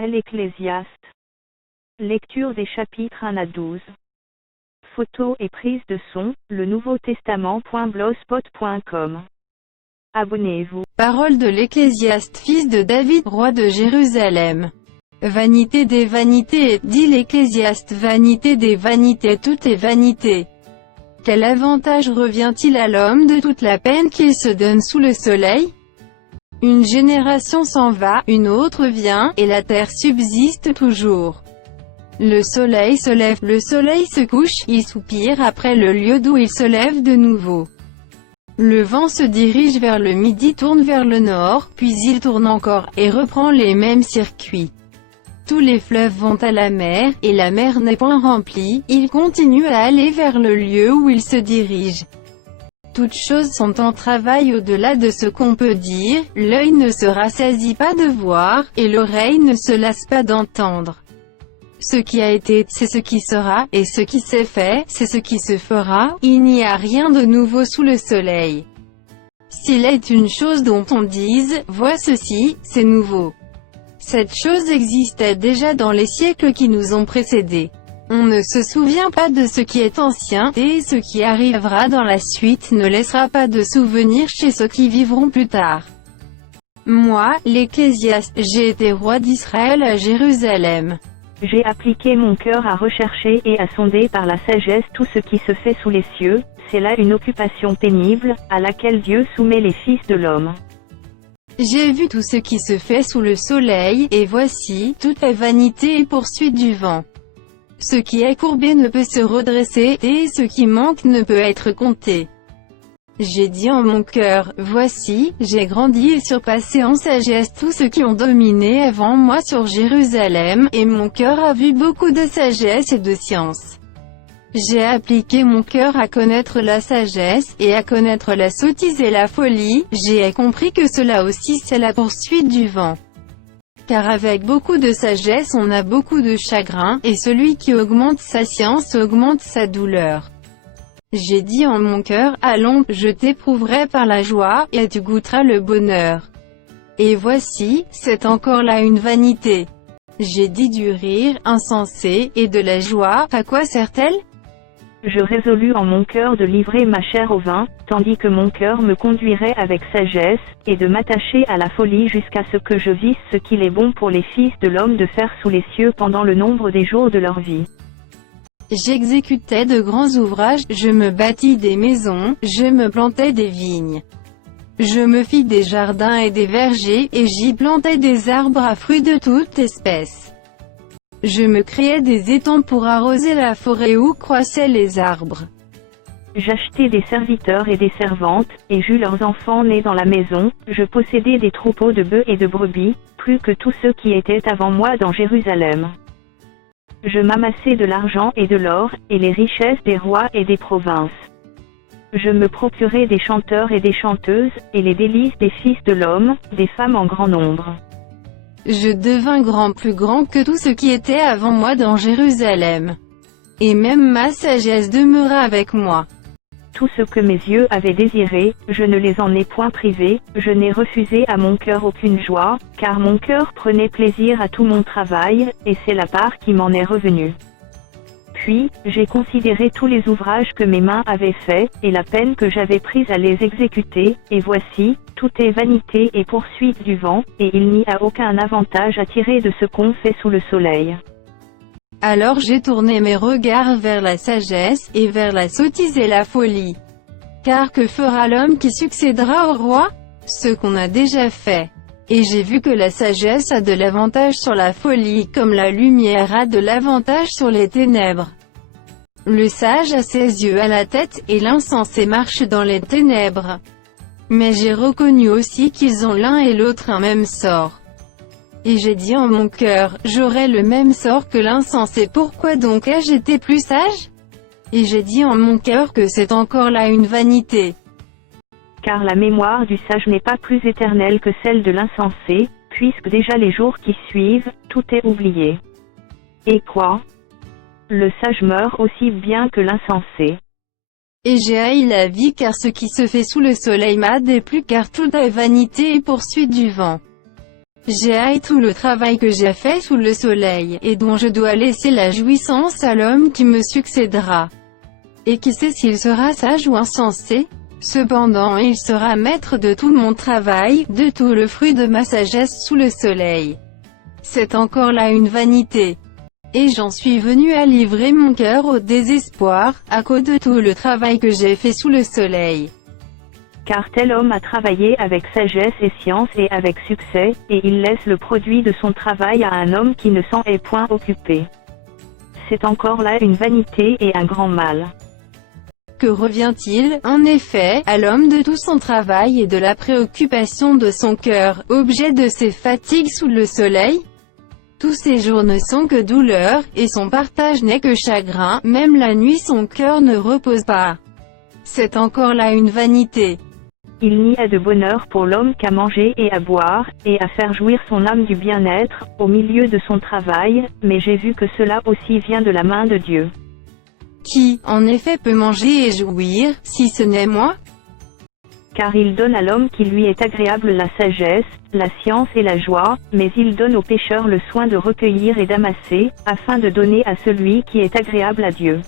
L'Ecclésiaste. Lecture des chapitres 1 à 12. Photos et prise de son, le Nouveau Testament.blogspot.com. Abonnez-vous. Parole de l'Ecclésiaste, fils de David, roi de Jérusalem. Vanité des vanités, dit l'Ecclésiaste, vanité des vanités, tout est vanité. Quel avantage revient-il à l'homme de toute la peine qu'il se donne sous le soleil? Une génération s'en va, une autre vient, et la terre subsiste toujours. Le soleil se lève, le soleil se couche, il soupire après le lieu d'où il se lève de nouveau. Le vent se dirige vers le midi, tourne vers le nord, puis il tourne encore, et reprend les mêmes circuits. Tous les fleuves vont à la mer, et la mer n'est point remplie, ils continuent à aller vers le lieu où ils se dirigent. Toutes choses sont en travail au-delà de ce qu'on peut dire, l'œil ne se rassasie pas de voir, et l'oreille ne se lasse pas d'entendre. Ce qui a été, c'est ce qui sera, et ce qui s'est fait, c'est ce qui se fera, il n'y a rien de nouveau sous le soleil. S'il est une chose dont on dise, vois ceci, c'est nouveau. Cette chose existait déjà dans les siècles qui nous ont précédés. On ne se souvient pas de ce qui est ancien, et ce qui arrivera dans la suite ne laissera pas de souvenir chez ceux qui vivront plus tard. Moi, l'Ecclésiaste, j'ai été roi d'Israël à Jérusalem. J'ai appliqué mon cœur à rechercher et à sonder par la sagesse tout ce qui se fait sous les cieux, c'est là une occupation pénible, à laquelle Dieu soumet les fils de l'homme. J'ai vu tout ce qui se fait sous le soleil, et voici, tout est vanité et poursuite du vent. Ce qui est courbé ne peut se redresser, et ce qui manque ne peut être compté. J'ai dit en mon cœur, voici, j'ai grandi et surpassé en sagesse tous ceux qui ont dominé avant moi sur Jérusalem, et mon cœur a vu beaucoup de sagesse et de science. J'ai appliqué mon cœur à connaître la sagesse, et à connaître la sottise et la folie, j'ai compris que cela aussi c'est la poursuite du vent. Car avec beaucoup de sagesse on a beaucoup de chagrin, et celui qui augmente sa science augmente sa douleur. J'ai dit en mon cœur, allons, je t'éprouverai par la joie, et tu goûteras le bonheur. Et voici, c'est encore là une vanité. J'ai dit du rire, insensé, et de la joie, à quoi sert-elle? Je résolus en mon cœur de livrer ma chair au vin, tandis que mon cœur me conduirait avec sagesse, et de m'attacher à la folie jusqu'à ce que je visse ce qu'il est bon pour les fils de l'homme de faire sous les cieux pendant le nombre des jours de leur vie. J'exécutais de grands ouvrages, je me bâtis des maisons, je me plantais des vignes. Je me fis des jardins et des vergers, et j'y plantais des arbres à fruits de toute espèce. Je me créais des étangs pour arroser la forêt où croissaient les arbres. J'achetai des serviteurs et des servantes, et j'eus leurs enfants nés dans la maison, je possédais des troupeaux de bœufs et de brebis, plus que tous ceux qui étaient avant moi dans Jérusalem. Je m'amassai de l'argent et de l'or, et les richesses des rois et des provinces. Je me procurai des chanteurs et des chanteuses, et les délices des fils de l'homme, des femmes en grand nombre. Je devins grand, plus grand que tout ce qui était avant moi dans Jérusalem. Et même ma sagesse demeura avec moi. Tout ce que mes yeux avaient désiré, je ne les en ai point privés, je n'ai refusé à mon cœur aucune joie, car mon cœur prenait plaisir à tout mon travail, et c'est la part qui m'en est revenue. Puis, j'ai considéré tous les ouvrages que mes mains avaient faits, et la peine que j'avais prise à les exécuter, et voici, tout est vanité et poursuite du vent, et il n'y a aucun avantage à tirer de ce qu'on fait sous le soleil. Alors j'ai tourné mes regards vers la sagesse, et vers la sottise et la folie. Car que fera l'homme qui succédera au roi? Ce qu'on a déjà fait. Et j'ai vu que la sagesse a de l'avantage sur la folie, comme la lumière a de l'avantage sur les ténèbres. Le sage a ses yeux à la tête, et l'insensé marche dans les ténèbres. Mais j'ai reconnu aussi qu'ils ont l'un et l'autre un même sort. Et j'ai dit en mon cœur, j'aurai le même sort que l'insensé, pourquoi donc ai-je été plus sage? Et j'ai dit en mon cœur que c'est encore là une vanité. Car la mémoire du sage n'est pas plus éternelle que celle de l'insensé, puisque déjà les jours qui suivent, tout est oublié. Et quoi? Le sage meurt aussi bien que l'insensé. Et j'ai haï la vie car ce qui se fait sous le soleil m'a déplu car tout est vanité et poursuite du vent. J'ai haï tout le travail que j'ai fait sous le soleil, et dont je dois laisser la jouissance à l'homme qui me succédera. Et qui sait s'il sera sage ou insensé? Cependant il sera maître de tout mon travail, de tout le fruit de ma sagesse sous le soleil. C'est encore là une vanité. Et j'en suis venu à livrer mon cœur au désespoir, à cause de tout le travail que j'ai fait sous le soleil. Car tel homme a travaillé avec sagesse et science et avec succès, et il laisse le produit de son travail à un homme qui ne s'en est point occupé. C'est encore là une vanité et un grand mal. Que revient-il, en effet, à l'homme de tout son travail et de la préoccupation de son cœur, objet de ses fatigues sous le soleil? Tous ses jours ne sont que douleur, et son partage n'est que chagrin, même la nuit son cœur ne repose pas. C'est encore là une vanité. Il n'y a de bonheur pour l'homme qu'à manger et à boire, et à faire jouir son âme du bien-être, au milieu de son travail, mais j'ai vu que cela aussi vient de la main de Dieu. Qui, en effet, peut manger et jouir, si ce n'est moi? Car il donne à l'homme qui lui est agréable la sagesse, la science et la joie, mais il donne aux pécheurs le soin de recueillir et d'amasser, afin de donner à celui qui est agréable à Dieu.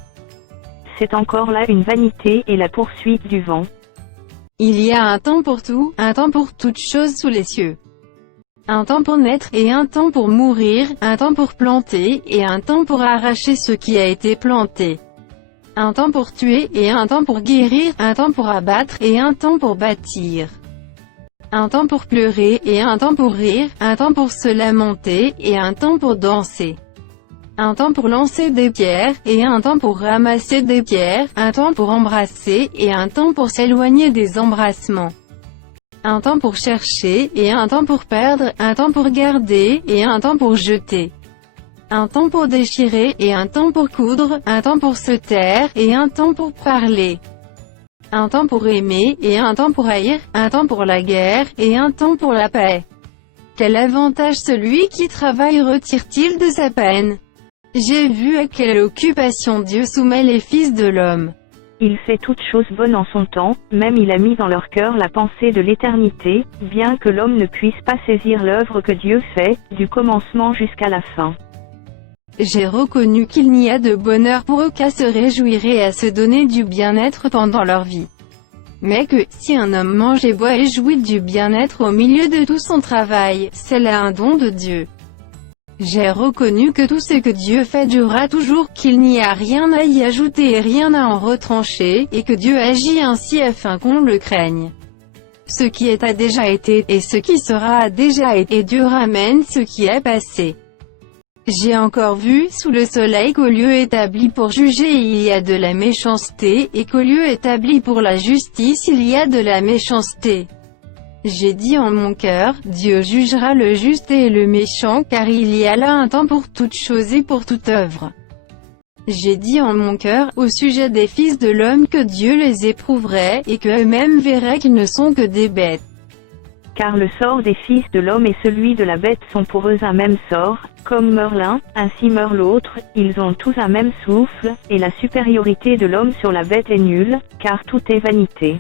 C'est encore là une vanité et la poursuite du vent. Il y a un temps pour tout, un temps pour toutes choses sous les cieux. Un temps pour naître et un temps pour mourir, un temps pour planter et un temps pour arracher ce qui a été planté. Un temps pour tuer et un temps pour guérir, un temps pour abattre et un temps pour bâtir. Un temps pour pleurer et un temps pour rire, un temps pour se lamenter et un temps pour danser. Un temps pour lancer des pierres et un temps pour ramasser des pierres, un temps pour embrasser et un temps pour s'éloigner des embrassements. Un temps pour chercher et un temps pour perdre, un temps pour garder et un temps pour jeter. Un temps pour déchirer et un temps pour coudre, un temps pour se taire et un temps pour parler. Un temps pour aimer et un temps pour haïr, un temps pour la guerre et un temps pour la paix. Quel avantage celui qui travaille retire-t-il de sa peine? J'ai vu à quelle occupation Dieu soumet les fils de l'homme. Il fait toutes choses bonnes en son temps, même il a mis dans leur cœur la pensée de l'éternité, bien que l'homme ne puisse pas saisir l'œuvre que Dieu fait, du commencement jusqu'à la fin. J'ai reconnu qu'il n'y a de bonheur pour eux qu'à se réjouir et à se donner du bien-être pendant leur vie. Mais que, si un homme mange et boit et jouit du bien-être au milieu de tout son travail, c'est là un don de Dieu. J'ai reconnu que tout ce que Dieu fait durera toujours, qu'il n'y a rien à y ajouter et rien à en retrancher, et que Dieu agit ainsi afin qu'on le craigne. Ce qui est a déjà été, et ce qui sera a déjà été, et Dieu ramène ce qui est passé. J'ai encore vu, sous le soleil, qu'au lieu établi pour juger il y a de la méchanceté, et qu'au lieu établi pour la justice il y a de la méchanceté. J'ai dit en mon cœur, Dieu jugera le juste et le méchant, car il y a là un temps pour toute chose et pour toute œuvre. J'ai dit en mon cœur, au sujet des fils de l'homme, que Dieu les éprouverait, et qu'eux-mêmes verraient qu'ils ne sont que des bêtes. Car le sort des fils de l'homme et celui de la bête sont pour eux un même sort, comme meurt l'un, ainsi meurt l'autre, ils ont tous un même souffle, et la supériorité de l'homme sur la bête est nulle, car tout est vanité.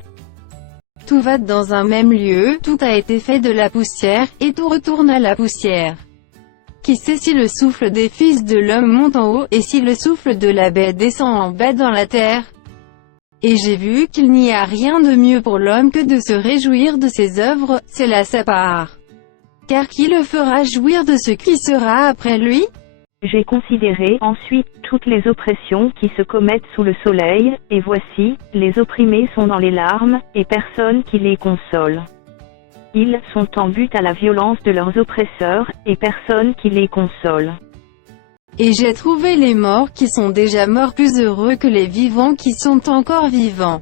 Tout va dans un même lieu, tout a été fait de la poussière, et tout retourne à la poussière. Qui sait si le souffle des fils de l'homme monte en haut, et si le souffle de la bête descend en bas dans la terre? Et j'ai vu qu'il n'y a rien de mieux pour l'homme que de se réjouir de ses œuvres, c'est là sa part. Car qui le fera jouir de ce qui sera après lui? J'ai considéré ensuite toutes les oppressions qui se commettent sous le soleil, et voici, les opprimés sont dans les larmes, et personne qui les console. Ils sont en but à la violence de leurs oppresseurs, et personne qui les console. Et j'ai trouvé les morts qui sont déjà morts plus heureux que les vivants qui sont encore vivants.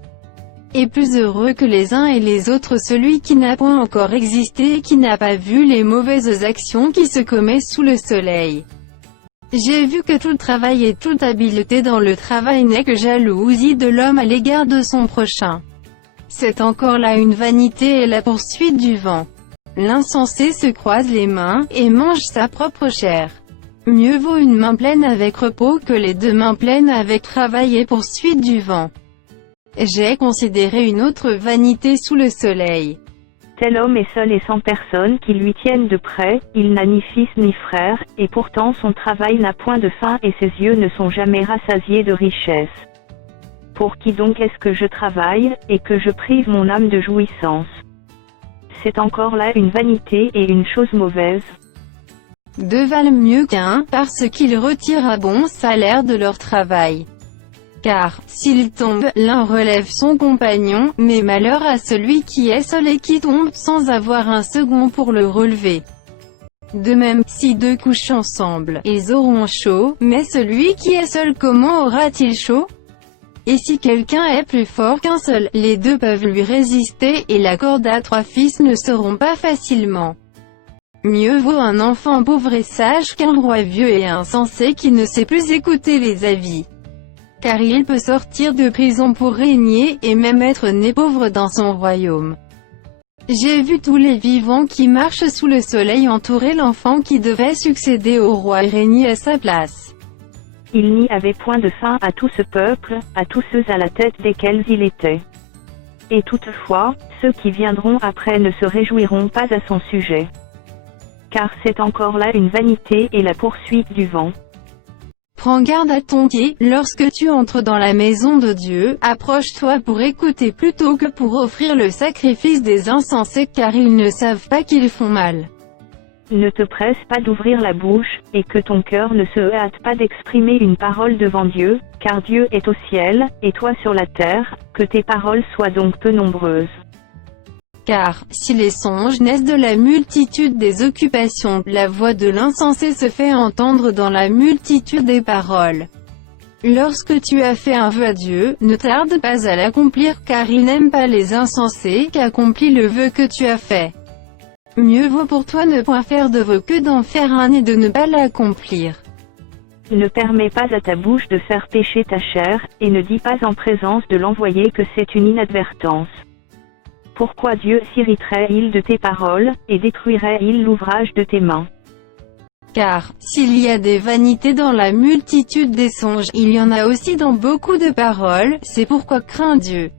Et plus heureux que les uns et les autres celui qui n'a point encore existé et qui n'a pas vu les mauvaises actions qui se commettent sous le soleil. J'ai vu que tout travail et toute habileté dans le travail n'est que jalousie de l'homme à l'égard de son prochain. C'est encore là une vanité et la poursuite du vent. L'insensé se croise les mains, et mange sa propre chair. Mieux vaut une main pleine avec repos que les deux mains pleines avec travail et poursuite du vent. J'ai considéré une autre vanité sous le soleil. tel homme est seul et sans personne qui lui tienne de près, il n'a ni fils ni frère, et pourtant son travail n'a point de fin et ses yeux ne sont jamais rassasiés de richesse. Pour qui donc est-ce que je travaille, et que je prive mon âme de jouissance? C'est encore là une vanité et une chose mauvaise. Deux valent mieux qu'un, parce qu'ils retirent un bon salaire de leur travail. Car, s'il tombe, l'un relève son compagnon, mais malheur à celui qui est seul et qui tombe, sans avoir un second pour le relever. De même, si deux couchent ensemble, ils auront chaud, mais celui qui est seul comment aura-t-il chaud? Et si quelqu'un est plus fort qu'un seul, les deux peuvent lui résister, et la corde à trois fils ne se rompt pas facilement. Mieux vaut un enfant pauvre et sage qu'un roi vieux et insensé qui ne sait plus écouter les avis. Car il peut sortir de prison pour régner, et même être né pauvre dans son royaume. J'ai vu tous les vivants qui marchent sous le soleil entourer l'enfant qui devait succéder au roi et régner à sa place. Il n'y avait point de fin à tout ce peuple, à tous ceux à la tête desquels il était. Et toutefois, ceux qui viendront après ne se réjouiront pas à son sujet. Car c'est encore là une vanité et la poursuite du vent. Prends garde à ton pied, lorsque tu entres dans la maison de Dieu, approche-toi pour écouter plutôt que pour offrir le sacrifice des insensés, car ils ne savent pas qu'ils font mal. Ne te presse pas d'ouvrir la bouche, et que ton cœur ne se hâte pas d'exprimer une parole devant Dieu, car Dieu est au ciel, et toi sur la terre, que tes paroles soient donc peu nombreuses. Car, si les songes naissent de la multitude des occupations, la voix de l'insensé se fait entendre dans la multitude des paroles. Lorsque tu as fait un vœu à Dieu, ne tarde pas à l'accomplir, car il n'aime pas les insensés, qu'accomplit le vœu que tu as fait. Mieux vaut pour toi ne point faire de vœu que d'en faire un et de ne pas l'accomplir. Ne permets pas à ta bouche de faire pécher ta chair, et ne dis pas en présence de l'envoyé que c'est une inadvertance. Pourquoi Dieu s'irriterait-il de tes paroles, et détruirait-il l'ouvrage de tes mains? Car, s'il y a des vanités dans la multitude des songes, il y en a aussi dans beaucoup de paroles, c'est pourquoi crains Dieu.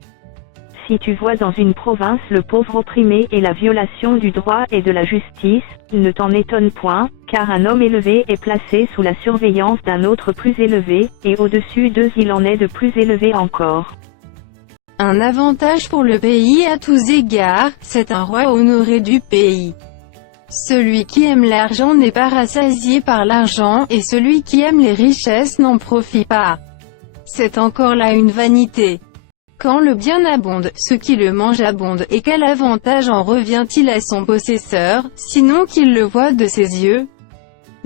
Si tu vois dans une province le pauvre opprimé et la violation du droit et de la justice, ne t'en étonne point, car un homme élevé est placé sous la surveillance d'un autre plus élevé, et au-dessus d'eux il en est de plus élevé encore. Un avantage pour le pays à tous égards, c'est un roi honoré du pays. Celui qui aime l'argent n'est pas rassasié par l'argent, et celui qui aime les richesses n'en profite pas. C'est encore là une vanité. Quand le bien abonde, ce qui le mange abonde, et quel avantage en revient-il à son possesseur, sinon qu'il le voit de ses yeux?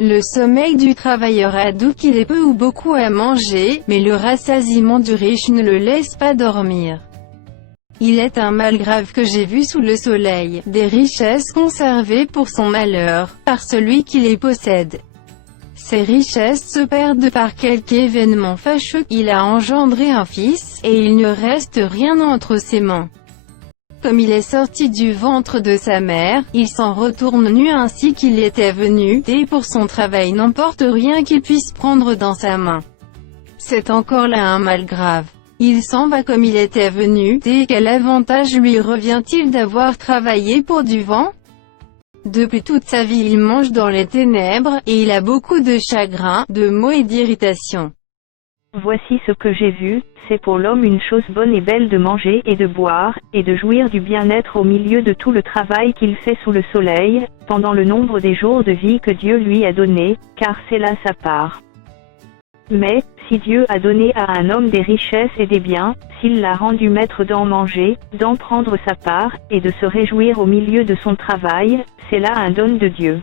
Le sommeil du travailleur a doux qu'il ait peu ou beaucoup à manger, mais le rassasiement du riche ne le laisse pas dormir. Il est un mal grave que j'ai vu sous le soleil, des richesses conservées pour son malheur, par celui qui les possède. Ces richesses se perdent par quelque événement fâcheux, il a engendré un fils, et il ne reste rien entre ses mains. Comme il est sorti du ventre de sa mère, il s'en retourne nu ainsi qu'il était venu, et pour son travail n'emporte rien qu'il puisse prendre dans sa main. C'est encore là un mal grave. Il s'en va comme il était venu, et quel avantage lui revient-il d'avoir travaillé pour du vent? Depuis toute sa vie il mange dans les ténèbres, et il a beaucoup de chagrin, de maux et d'irritation. Voici ce que j'ai vu, c'est pour l'homme une chose bonne et belle de manger et de boire, et de jouir du bien-être au milieu de tout le travail qu'il fait sous le soleil, pendant le nombre des jours de vie que Dieu lui a donné, car c'est là sa part. Mais, si Dieu a donné à un homme des richesses et des biens, s'il l'a rendu maître d'en manger, d'en prendre sa part, et de se réjouir au milieu de son travail, c'est là un don de Dieu.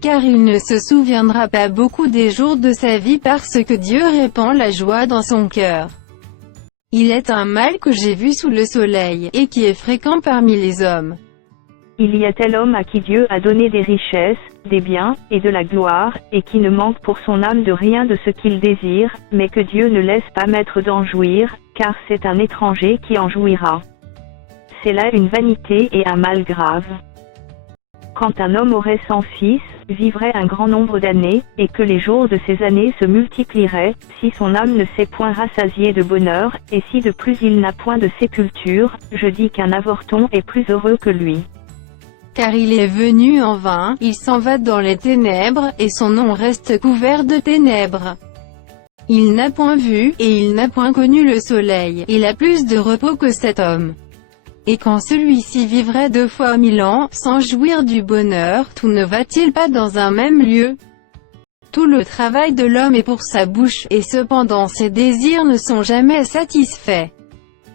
Car il ne se souviendra pas beaucoup des jours de sa vie parce que Dieu répand la joie dans son cœur. Il est un mal que j'ai vu sous le soleil, et qui est fréquent parmi les hommes. Il y a tel homme à qui Dieu a donné des richesses, des biens, et de la gloire, et qui ne manque pour son âme de rien de ce qu'il désire, mais que Dieu ne laisse pas maître d'en jouir, car c'est un étranger qui en jouira. C'est là une vanité et un mal grave. Quand un homme aurait 100 fils, vivrait un grand nombre d'années, et que les jours de ces années se multiplieraient, si son âme ne s'est point rassasiée de bonheur, et si de plus il n'a point de sépulture, je dis qu'un avorton est plus heureux que lui. car il est venu en vain, il s'en va dans les ténèbres, et son nom reste couvert de ténèbres. Il n'a point vu, et il n'a point connu le soleil, il a plus de repos que cet homme. Et quand celui-ci vivrait 2 fois 1000 ans, sans jouir du bonheur, tout ne va-t-il pas dans un même lieu? Tout le travail de l'homme est pour sa bouche, et cependant ses désirs ne sont jamais satisfaits.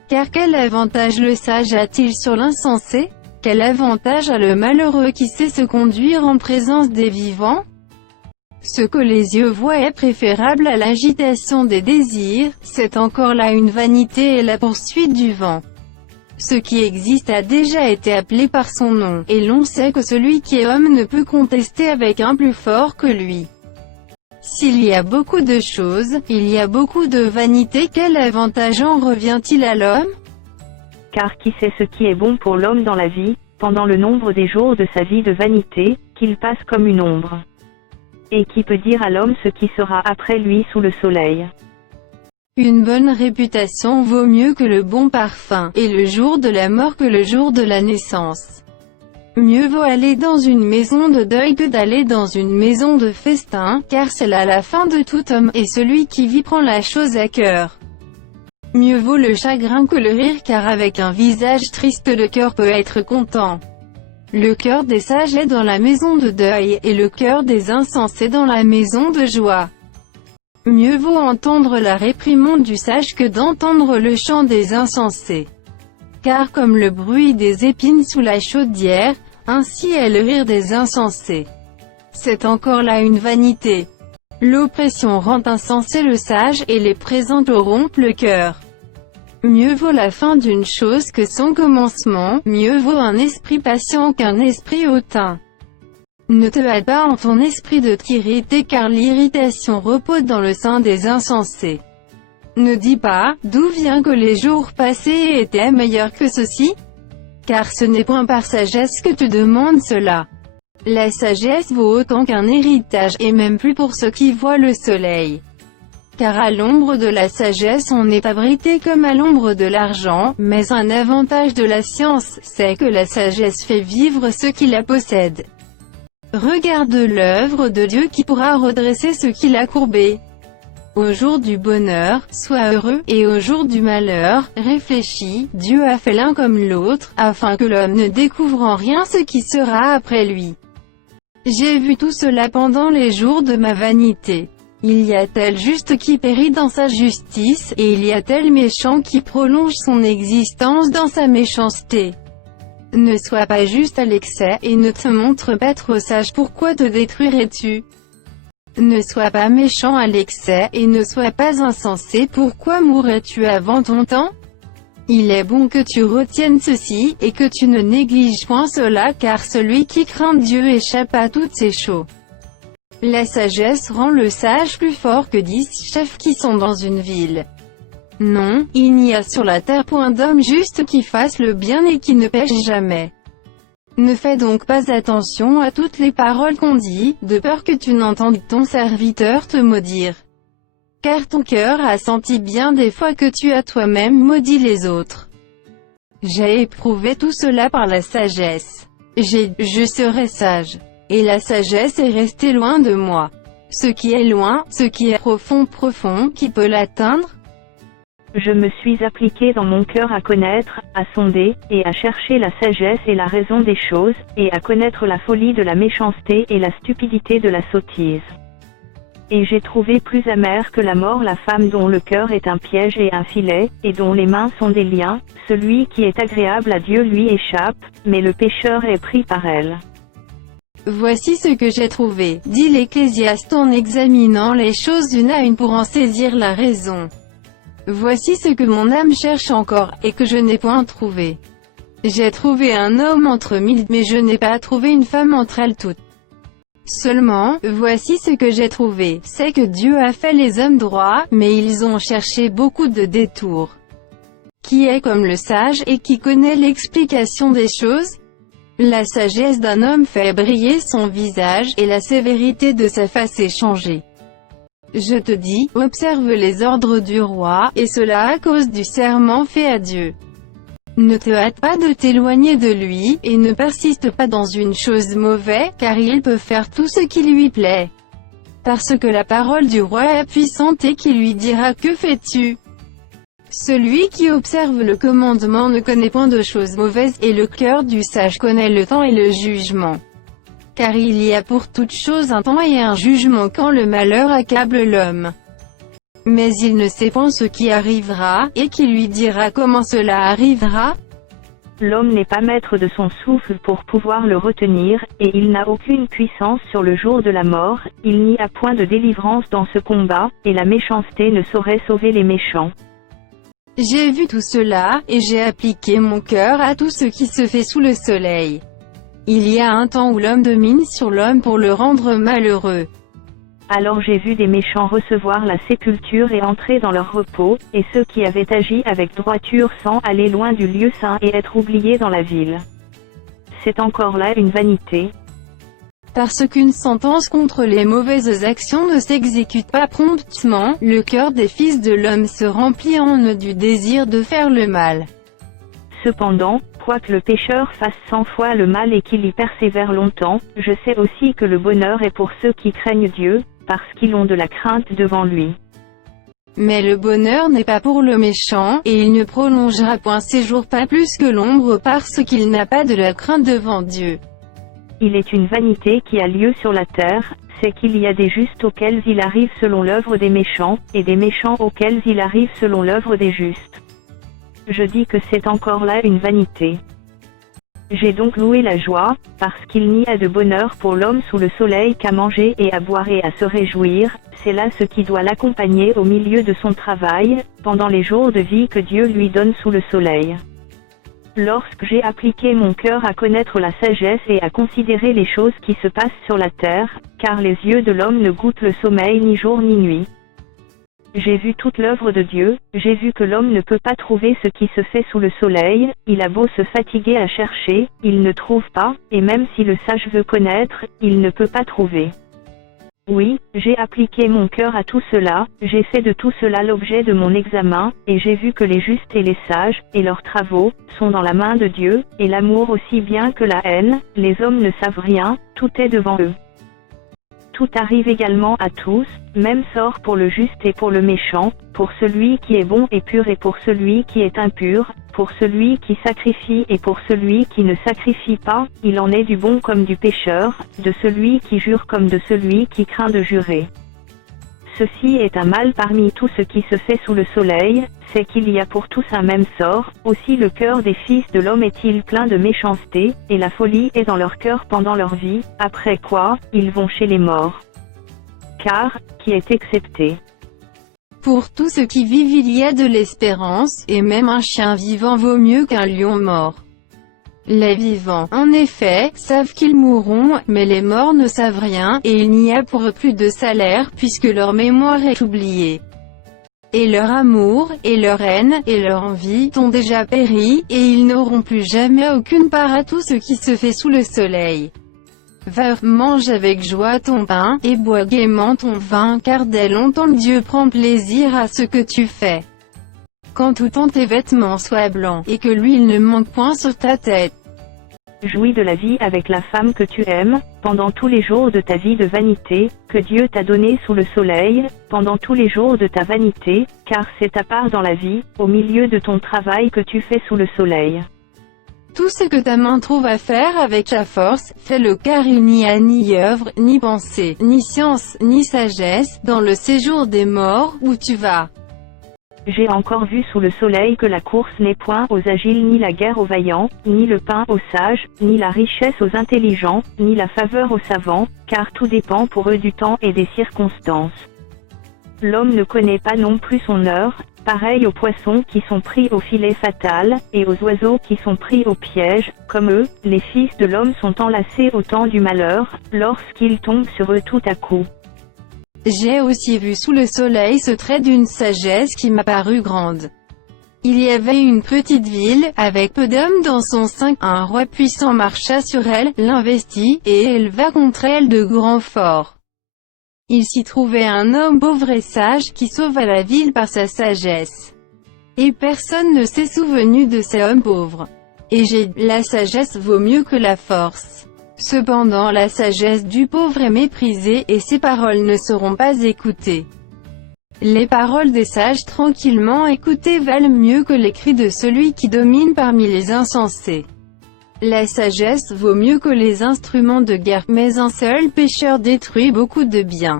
Car quel avantage le sage a-t-il sur l'insensé? Quel avantage a le malheureux qui sait se conduire en présence des vivants? Ce que les yeux voient est préférable à l'agitation des désirs, c'est encore là une vanité et la poursuite du vent. Ce qui existe a déjà été appelé par son nom, et l'on sait que celui qui est homme ne peut contester avec un plus fort que lui. S'il y a beaucoup de choses, il y a beaucoup de vanité, quel avantage en revient-il à l'homme? Car qui sait ce qui est bon pour l'homme dans la vie, pendant le nombre des jours de sa vie de vanité, qu'il passe comme une ombre? Et qui peut dire à l'homme ce qui sera après lui sous le soleil? Une bonne réputation vaut mieux que le bon parfum, et le jour de la mort que le jour de la naissance. Mieux vaut aller dans une maison de deuil que d'aller dans une maison de festin, car c'est là la fin de tout homme, et celui qui vit prend la chose à cœur. Mieux vaut le chagrin que le rire, car avec un visage triste le cœur peut être content. Le cœur des sages est dans la maison de deuil, et le cœur des insensés dans la maison de joie. Mieux vaut entendre la réprimande du sage que d'entendre le chant des insensés. Car comme le bruit des épines sous la chaudière, ainsi est le rire des insensés. C'est encore là une vanité. L'oppression rend insensé le sage, et les présents rompent le cœur. Mieux vaut la fin d'une chose que son commencement, mieux vaut un esprit patient qu'un esprit hautain. Ne te hâte pas en ton esprit de t'irriter, car l'irritation repose dans le sein des insensés. Ne dis pas, d'où vient que les jours passés étaient meilleurs que ceux-ci? Car ce n'est point par sagesse que tu demandes cela. La sagesse vaut autant qu'un héritage, et même plus pour ceux qui voient le soleil. Car à l'ombre de la sagesse on est abrité comme à l'ombre de l'argent, mais un avantage de la science, c'est que la sagesse fait vivre ceux qui la possèdent. Regarde l'œuvre de Dieu qui pourra redresser ce qu'il a courbé. Au jour du bonheur, sois heureux, et au jour du malheur, réfléchis, Dieu a fait l'un comme l'autre, afin que l'homme ne découvre en rien ce qui sera après lui. J'ai vu tout cela pendant les jours de ma vanité. Il y a tel juste qui périt dans sa justice, et il y a tel méchant qui prolonge son existence dans sa méchanceté. Ne sois pas juste à l'excès, et ne te montre pas trop sage, pourquoi te détruirais-tu? Ne sois pas méchant à l'excès, et ne sois pas insensé, pourquoi mourrais-tu avant ton temps? Il est bon que tu retiennes ceci, et que tu ne négliges point cela, car celui qui craint Dieu échappe à toutes ces choses. La sagesse rend le sage plus fort que 10 chefs qui sont dans une ville. Non, il n'y a sur la terre point d'homme juste qui fasse le bien et qui ne pêche jamais. Ne fais donc pas attention à toutes les paroles qu'on dit, de peur que tu n'entendes ton serviteur te maudire. Car ton cœur a senti bien des fois que tu as toi-même maudit les autres. J'ai éprouvé tout cela par la sagesse. Je serai sage. Et la sagesse est restée loin de moi. Ce qui est loin, ce qui est profond, qui peut l'atteindre? Je me suis appliqué dans mon cœur à connaître, à sonder, et à chercher la sagesse et la raison des choses, et à connaître la folie de la méchanceté et la stupidité de la sottise. Et j'ai trouvé plus amère que la mort la femme dont le cœur est un piège et un filet, et dont les mains sont des liens. Celui qui est agréable à Dieu lui échappe, mais le pécheur est pris par elle. Voici ce que j'ai trouvé, dit l'Ecclésiaste en examinant les choses d'une à une pour en saisir la raison. Voici ce que mon âme cherche encore, et que je n'ai point trouvé. J'ai trouvé un homme entre 1000, mais je n'ai pas trouvé une femme entre elles toutes. Seulement, voici ce que j'ai trouvé, c'est que Dieu a fait les hommes droits, mais ils ont cherché beaucoup de détours. Qui est comme le sage, et qui connaît l'explication des choses? La sagesse d'un homme fait briller son visage, et la sévérité de sa face est changée. Je te dis, observe les ordres du roi, et cela à cause du serment fait à Dieu. Ne te hâte pas de t'éloigner de lui, et ne persiste pas dans une chose mauvaise, car il peut faire tout ce qui lui plaît. Parce que la parole du roi est puissante et qui lui dira: que fais-tu? Celui qui observe le commandement ne connaît point de choses mauvaises, et le cœur du sage connaît le temps et le jugement. Car il y a pour toute chose un temps et un jugement quand le malheur accable l'homme. Mais il ne sait point ce qui arrivera, et qui lui dira comment cela arrivera. L'homme n'est pas maître de son souffle pour pouvoir le retenir, et il n'a aucune puissance sur le jour de la mort, il n'y a point de délivrance dans ce combat, et la méchanceté ne saurait sauver les méchants. J'ai vu tout cela, et j'ai appliqué mon cœur à tout ce qui se fait sous le soleil. Il y a un temps où l'homme domine sur l'homme pour le rendre malheureux. Alors j'ai vu des méchants recevoir la sépulture et entrer dans leur repos, et ceux qui avaient agi avec droiture sans aller loin du lieu saint et être oubliés dans la ville. C'est encore là une vanité. Parce qu'une sentence contre les mauvaises actions ne s'exécute pas promptement, le cœur des fils de l'homme se remplit en eux du désir de faire le mal. Cependant, quoique le pécheur fasse 100 fois le mal et qu'il y persévère longtemps, je sais aussi que le bonheur est pour ceux qui craignent Dieu, parce qu'ils ont de la crainte devant lui. Mais le bonheur n'est pas pour le méchant, et il ne prolongera point ses jours pas plus que l'ombre parce qu'il n'a pas de la crainte devant Dieu. Il est une vanité qui a lieu sur la terre, c'est qu'il y a des justes auxquels il arrive selon l'œuvre des méchants, et des méchants auxquels il arrive selon l'œuvre des justes. Je dis que c'est encore là une vanité. J'ai donc loué la joie, parce qu'il n'y a de bonheur pour l'homme sous le soleil qu'à manger et à boire et à se réjouir, c'est là ce qui doit l'accompagner au milieu de son travail, pendant les jours de vie que Dieu lui donne sous le soleil. Lorsque j'ai appliqué mon cœur à connaître la sagesse et à considérer les choses qui se passent sur la terre, car les yeux de l'homme ne goûtent le sommeil ni jour ni nuit. J'ai vu toute l'œuvre de Dieu, j'ai vu que l'homme ne peut pas trouver ce qui se fait sous le soleil, il a beau se fatiguer à chercher, il ne trouve pas, et même si le sage veut connaître, il ne peut pas trouver. Oui, j'ai appliqué mon cœur à tout cela, j'ai fait de tout cela l'objet de mon examen, et j'ai vu que les justes et les sages, et leurs travaux, sont dans la main de Dieu, et l'amour aussi bien que la haine, les hommes ne savent rien, tout est devant eux. Tout arrive également à tous, même sort pour le juste et pour le méchant, pour celui qui est bon et pur et pour celui qui est impur, pour celui qui sacrifie et pour celui qui ne sacrifie pas, il en est du bon comme du pécheur, de celui qui jure comme de celui qui craint de jurer. Ceci est un mal parmi tout ce qui se fait sous le soleil, c'est qu'il y a pour tous un même sort, aussi le cœur des fils de l'homme est-il plein de méchanceté, et la folie est dans leur cœur pendant leur vie, après quoi, ils vont chez les morts. Car, qui est excepté? Pour tous ceux qui vivent il y a de l'espérance, et même un chien vivant vaut mieux qu'un lion mort. Les vivants, en effet, savent qu'ils mourront, mais les morts ne savent rien, et il n'y a pour eux plus de salaire, puisque leur mémoire est oubliée. Et leur amour, et leur haine, et leur envie, ont déjà péri, et ils n'auront plus jamais aucune part à tout ce qui se fait sous le soleil. Va, mange avec joie ton pain, et bois gaiement ton vin, car dès longtemps Dieu prend plaisir à ce que tu fais. Quand tout temps tes vêtements soient blancs, et que l'huile ne manque point sur ta tête. Jouis de la vie avec la femme que tu aimes, pendant tous les jours de ta vie de vanité, que Dieu t'a donné sous le soleil, pendant tous les jours de ta vanité, car c'est ta part dans la vie, au milieu de ton travail que tu fais sous le soleil. Tout ce que ta main trouve à faire avec ta force, fais-le car il n'y a ni œuvre, ni pensée, ni science, ni sagesse, dans le séjour des morts, où tu vas. J'ai encore vu sous le soleil que la course n'est point aux agiles ni la guerre aux vaillants, ni le pain aux sages, ni la richesse aux intelligents, ni la faveur aux savants, car tout dépend pour eux du temps et des circonstances. L'homme ne connaît pas non plus son heure, pareil aux poissons qui sont pris au filet fatal, et aux oiseaux qui sont pris au piège, comme eux, les fils de l'homme sont enlacés au temps du malheur, lorsqu'ils tombent sur eux tout à coup. J'ai aussi vu sous le soleil ce trait d'une sagesse qui m'a paru grande. Il y avait une petite ville, avec peu d'hommes dans son sein, un roi puissant marcha sur elle, l'investit, et éleva contre elle de grands forts. Il s'y trouvait un homme pauvre et sage qui sauva la ville par sa sagesse. Et personne ne s'est souvenu de ces hommes pauvres. Et j'ai dit, la sagesse vaut mieux que la force. Cependant la sagesse du pauvre est méprisée, et ses paroles ne seront pas écoutées. Les paroles des sages tranquillement écoutées valent mieux que les cris de celui qui domine parmi les insensés. La sagesse vaut mieux que les instruments de guerre, mais un seul pécheur détruit beaucoup de biens.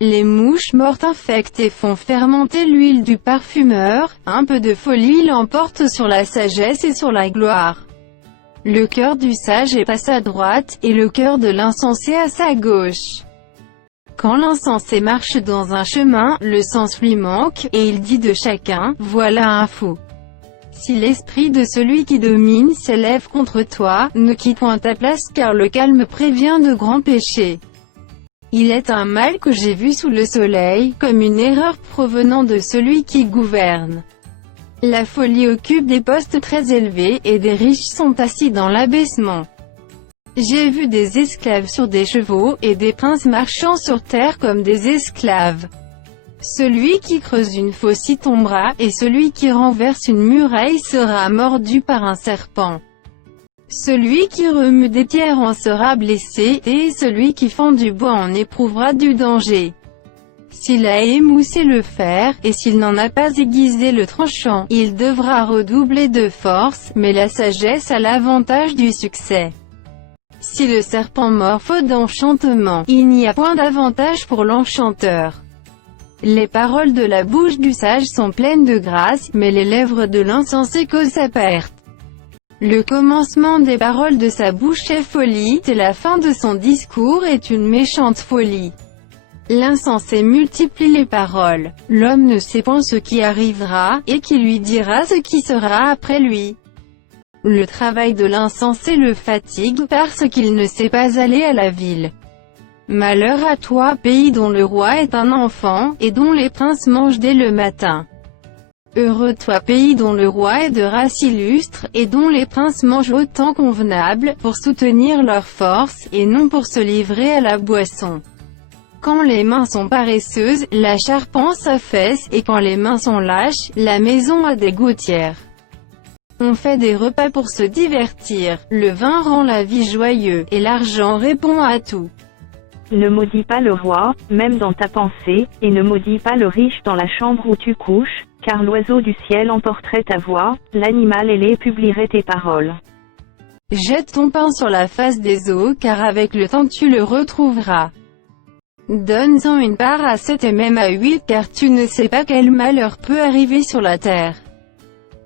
Les mouches mortes infectent et font fermenter l'huile du parfumeur, un peu de folie l'emporte sur la sagesse et sur la gloire. Le cœur du sage est à sa droite, et le cœur de l'insensé à sa gauche. Quand l'insensé marche dans un chemin, le sens lui manque, et il dit de chacun, voilà un fou. Si l'esprit de celui qui domine s'élève contre toi, ne quitte point ta place car le calme prévient de grands péchés. Il est un mal que j'ai vu sous le soleil, comme une erreur provenant de celui qui gouverne. La folie occupe des postes très élevés, et des riches sont assis dans l'abaissement. J'ai vu des esclaves sur des chevaux, et des princes marchant sur terre comme des esclaves. Celui qui creuse une fosse y tombera, et celui qui renverse une muraille sera mordu par un serpent. Celui qui remue des pierres en sera blessé, et celui qui fend du bois en éprouvera du danger. S'il a émoussé le fer, et s'il n'en a pas aiguisé le tranchant, il devra redoubler de force, mais la sagesse a l'avantage du succès. Si le serpent mord faute d'enchantement, il n'y a point d'avantage pour l'enchanteur. Les paroles de la bouche du sage sont pleines de grâce, mais les lèvres de l'insensé causent sa perte. Le commencement des paroles de sa bouche est folie, et la fin de son discours est une méchante folie. L'insensé multiplie les paroles. L'homme ne sait point ce qui arrivera, et qui lui dira ce qui sera après lui. Le travail de l'insensé le fatigue, parce qu'il ne sait pas aller à la ville. Malheur à toi, pays dont le roi est un enfant, et dont les princes mangent dès le matin. Heureux toi, pays dont le roi est de race illustre, et dont les princes mangent au temps convenable, pour soutenir leur force, et non pour se livrer à la boisson. Quand les mains sont paresseuses, la charpente s'affaisse, et quand les mains sont lâches, la maison a des gouttières. On fait des repas pour se divertir, le vin rend la vie joyeuse, et l'argent répond à tout. Ne maudis pas le roi, même dans ta pensée, et ne maudis pas le riche dans la chambre où tu couches, car l'oiseau du ciel emporterait ta voix, l'animal ailé publierait tes paroles. Jette ton pain sur la face des eaux, car avec le temps tu le retrouveras. Donne-en une part à 7 et même à 8, car tu ne sais pas quel malheur peut arriver sur la terre.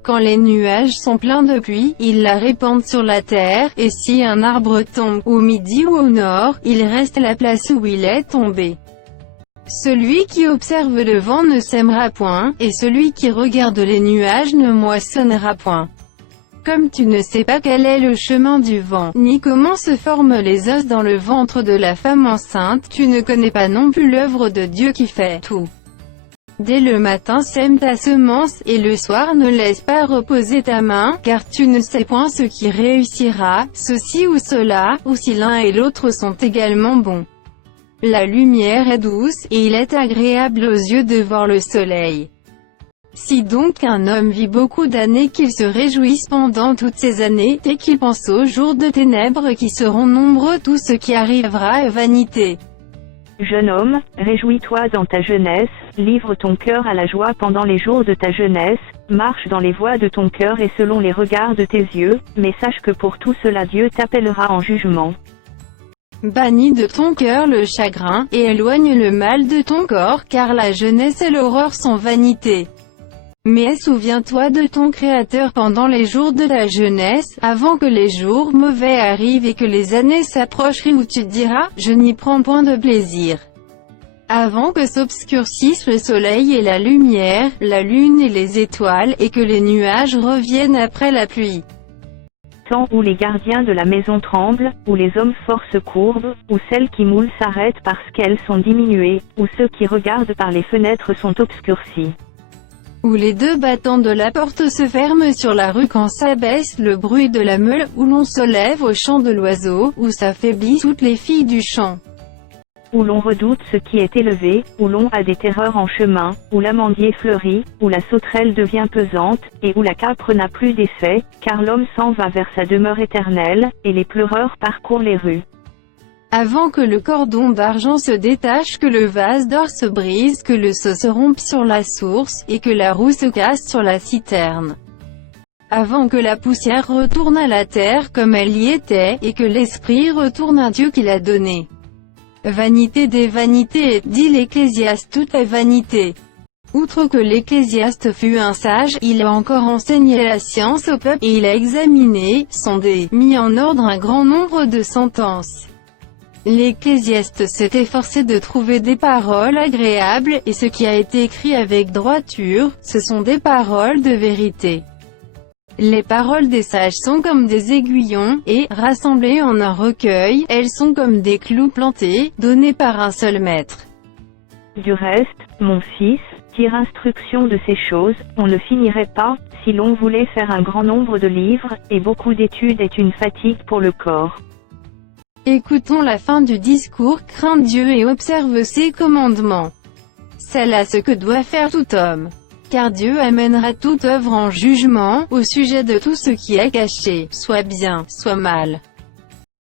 Quand les nuages sont pleins de pluie, ils la répandent sur la terre, et si un arbre tombe, au midi ou au nord, il reste à la place où il est tombé. Celui qui observe le vent ne sèmera point, et celui qui regarde les nuages ne moissonnera point. Comme tu ne sais pas quel est le chemin du vent, ni comment se forment les os dans le ventre de la femme enceinte, tu ne connais pas non plus l'œuvre de Dieu qui fait tout. Dès le matin sème ta semence, et le soir ne laisse pas reposer ta main, car tu ne sais point ce qui réussira, ceci ou cela, ou si l'un et l'autre sont également bons. La lumière est douce, et il est agréable aux yeux de voir le soleil. Si donc un homme vit beaucoup d'années, qu'il se réjouisse pendant toutes ces années, et qu'il pense aux jours de ténèbres qui seront nombreux, tout ce qui arrivera est vanité. Jeune homme, réjouis-toi dans ta jeunesse, livre ton cœur à la joie pendant les jours de ta jeunesse, marche dans les voies de ton cœur et selon les regards de tes yeux, mais sache que pour tout cela Dieu t'appellera en jugement. Bannis de ton cœur le chagrin, et éloigne le mal de ton corps, car la jeunesse et l'horreur sont vanité. Mais souviens-toi de ton Créateur pendant les jours de ta jeunesse, avant que les jours mauvais arrivent et que les années s'approchent où tu te diras, je n'y prends point de plaisir. Avant que s'obscurcissent le soleil et la lumière, la lune et les étoiles, et que les nuages reviennent après la pluie. Temps où les gardiens de la maison tremblent, où les hommes forts se courbent, où celles qui moulent s'arrêtent parce qu'elles sont diminuées, où ceux qui regardent par les fenêtres sont obscurcis. Où les deux battants de la porte se ferment sur la rue quand s'abaisse le bruit de la meule, où l'on se lève au chant de l'oiseau, où s'affaiblissent toutes les filles du champ. où l'on redoute ce qui est élevé, où l'on a des terreurs en chemin, où l'amandier fleurit, où la sauterelle devient pesante, et où la capre n'a plus d'effet, car l'homme s'en va vers sa demeure éternelle, et les pleureurs parcourent les rues. Avant que le cordon d'argent se détache, que le vase d'or se brise, que le seau se rompe sur la source, et que la roue se casse sur la citerne. Avant que la poussière retourne à la terre comme elle y était, et que l'esprit retourne à Dieu qui l'a donné. Vanité des vanités, dit l'Ecclésiaste, tout est vanité. Outre que l'Ecclésiaste fut un sage, il a encore enseigné la science au peuple, et il a examiné, sondé, mis en ordre un grand nombre de sentences. L'Ecclésiaste s'est efforcé de trouver des paroles agréables, et ce qui a été écrit avec droiture, ce sont des paroles de vérité. Les paroles des sages sont comme des aiguillons, et, rassemblées en un recueil, elles sont comme des clous plantés, donnés par un seul maître. Du reste, mon fils, tire instruction de ces choses, on ne finirait pas, si l'on voulait faire un grand nombre de livres, et beaucoup d'études est une fatigue pour le corps. Écoutons la fin du discours, crains Dieu et observe ses commandements. C'est là ce que doit faire tout homme. Car Dieu amènera toute œuvre en jugement, au sujet de tout ce qui est caché, soit bien, soit mal.